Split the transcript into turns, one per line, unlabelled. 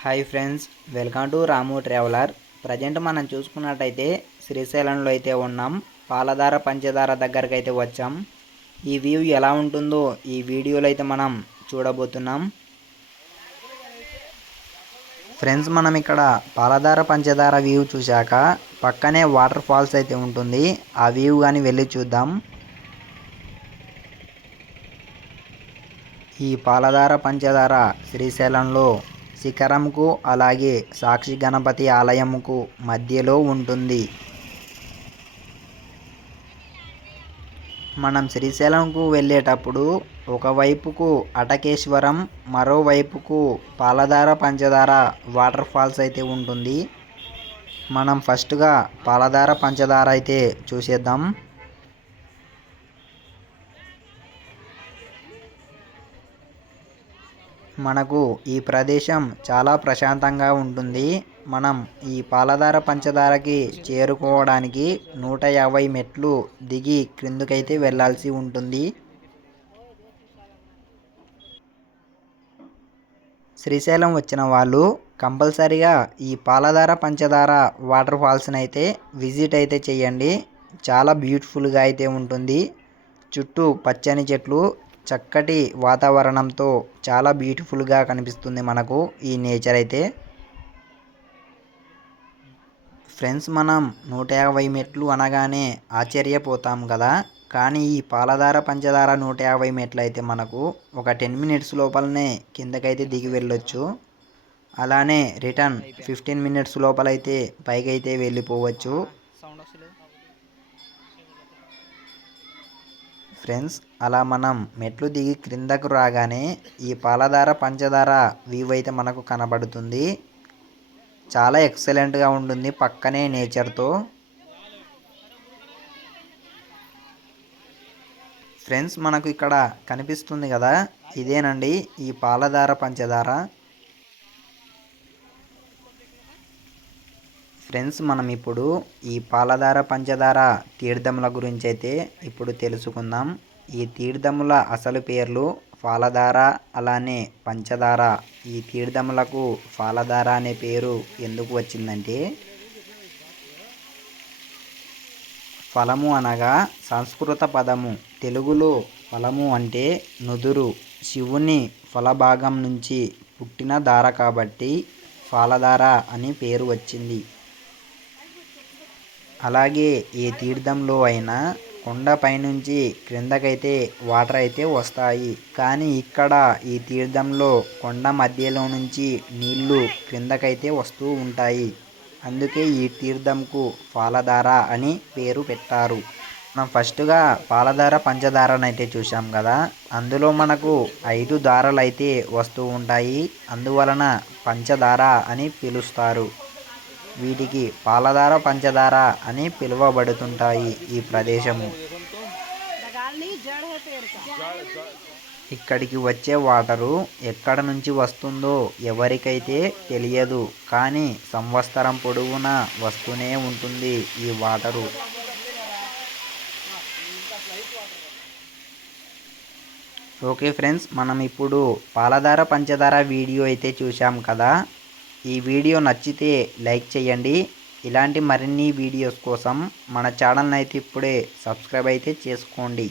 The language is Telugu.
Hi friends welcome to Ramu traveller. Present మనం చూసుకున్నట్టయితే శ్రీశైలంలో అయితే ఉన్నాం. పాలధార పంచదార దగ్గరకు అయితే వచ్చాం. ఈ వ్యూ ఎలా ఉంటుందో ఈ వీడియోలో అయితే మనం చూడబోతున్నాం. ఫ్రెండ్స్ మనం ఇక్కడ పాలధార పంచదార వ్యూ చూశాక పక్కనే వాటర్ ఫాల్స్ అయితే ఉంటుంది. ఆ వ్యూ కానీ వెళ్ళి చూద్దాం. ఈ పాలధార పంచదార శ్రీశైలంలో శిఖరంకు అలాగే సాక్షి గణపతి ఆలయంకు మధ్యలో ఉంటుంది. మనం శ్రీశైలంకు వెళ్ళేటప్పుడు ఒకవైపుకు అటకేశ్వరం మరోవైపుకు పాలధార పంచదార వాటర్ ఫాల్స్ అయితే ఉంటుంది. మనం ఫస్ట్గా పాలధార పంచదార అయితే చూసేద్దాం. మనకు ఈ ప్రదేశం చాలా ప్రశాంతంగా ఉంటుంది. మనం ఈ పాలధార పంచదారకి చేరుకోవడానికి నూట యాభై మెట్లు దిగి క్రిందకైతే వెళ్ళాల్సి ఉంటుంది. శ్రీశైలం వచ్చిన వాళ్ళు కంపల్సరిగా ఈ పాలధార పంచదార వాటర్ ఫాల్స్ని అయితే విజిట్ అయితే చేయండి. చాలా బ్యూటిఫుల్గా అయితే ఉంటుంది. చుట్టూ పచ్చని చెట్లు చక్కటి వాతావరణంతో చాలా బ్యూటిఫుల్గా కనిపిస్తుంది మనకు ఈ నేచర్ అయితే. ఫ్రెండ్స్ మనం నూట యాభై మెట్లు అనగానే ఆశ్చర్యపోతాం కదా. కానీ ఈ పాలధార పంచదార నూట యాభై మెట్లు అయితే మనకు ఒక టెన్ మినిట్స్ లోపలనే కిందకైతే దిగి వెళ్ళొచ్చు. అలానే రిటర్న్ ఫిఫ్టీన్ మినిట్స్ లోపలైతే పైకైతే వెళ్ళిపోవచ్చు. ఫ్రెండ్స్ అలా మనం మెట్లు దిగి క్రిందకు రాగానే ఈ పాలధార పంచదార వ్యూ అయితే మనకు కనబడుతుంది. చాలా ఎక్సలెంట్గా ఉంటుంది పక్కనే నేచర్తో ఫ్రెండ్స్ మనకు ఇక్కడ కనిపిస్తుంది కదా ఇదేనండి ఈ పాలధార పంచదార ఫ్రెండ్స్ మనం ఇప్పుడు ఈ పాలధార పంచదార తీర్థముల గురించి అయితే ఇప్పుడు తెలుసుకుందాం. ఈ తీర్థముల అసలు పేర్లు పాలధార అలానే పంచదార ఈ తీర్థములకు పాలధార అనే పేరు ఎందుకు వచ్చిందంటే ఫలము అనగా సంస్కృత పదము. తెలుగులో ఫలము అంటే నుదురు. శివుని ఫలభాగం నుంచి పుట్టిన దార కాబట్టి పాలధార అని పేరు వచ్చింది. అలాగే ఏ తీర్థంలో అయినా కొండ పైనుంచి క్రిందకైతే వాటర్ అయితే వస్తాయి. కానీ ఇక్కడ ఈ తీర్థంలో కొండ మధ్యలో నుంచి నీళ్ళు క్రిందకైతే వస్తూ ఉంటాయి. అందుకే ఈ తీర్థంకు పాలధార అని పేరు పెట్టారు. మనం ఫస్ట్గా పాలధార పంచదారను అయితే చూసాం కదా. అందులో మనకు ఐదు దారాలు అయితే వస్తూ ఉంటాయి. అందువలన పంచదార అని పిలుస్తారు. వీటికి పాలధార పంచదార అని పిలువబడుతుంటాయి ఈ ప్రదేశము. ఇక్కడికి వచ్చే వాటరు ఎక్కడ నుంచి వస్తుందో ఎవరికైతే తెలియదు కానీ సంవత్సరం పొడవునా వస్తూనే ఉంటుంది ఈ వాటరు. ఓకే ఫ్రెండ్స్ మనం ఇప్పుడు పాలధార పంచదార వీడియో అయితే చూసాం కదా. ఈ వీడియో నచ్చితే లైక్ చేయండి. ఇలాంటి మరిన్ని వీడియోస్ కోసం మన ఛానల్ని అయితే ఇప్పుడే సబ్స్క్రైబ్ అయితే చేసుకోండి.